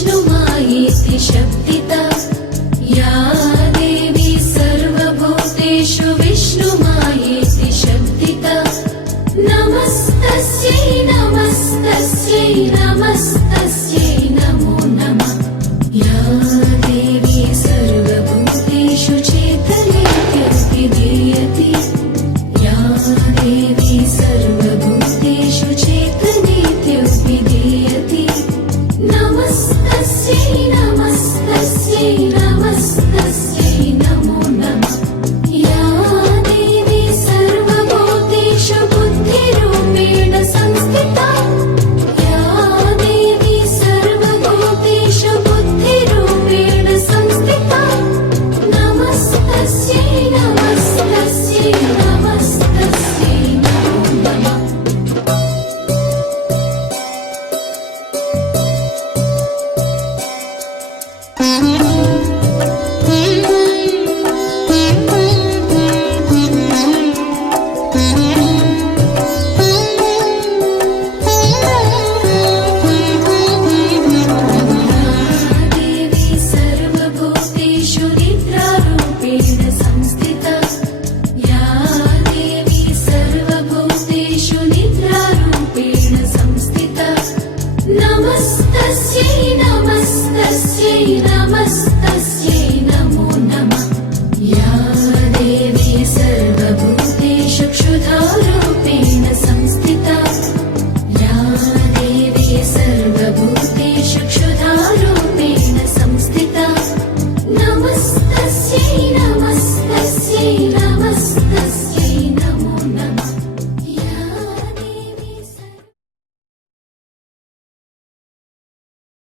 विष्णुमायेति शब्दिता या देवी सर्वभूतेषु विष्णुमायेति शब्दिता नमस्तस्यै नमस्तस्यै नमस्तस्यै नमो नमः या देवी सर्वभूतेषु चेतनेत्यभिधीयते या देवी सर्वभूतेषु चेतनेत्यभिधीयते नमस्तस्यै नमस्तस्यै नमस्तस्यै नमो नमः या देवी सर्वभूतेषु बुद्धिरूपेण संस्थिता या देवी सर्वभूतेषु बुद्धिरूपेण संस्थिता नमस्तस्यै नमस्तस्यै नमस्तस्यै नमो नमः देवी सर्वभूतेषु निद्रारूपेण संस्थिता या देवी सर्वभूतेषु निद्रारूपेण संस्थिता नमस्तस्यै नमस्तस्यै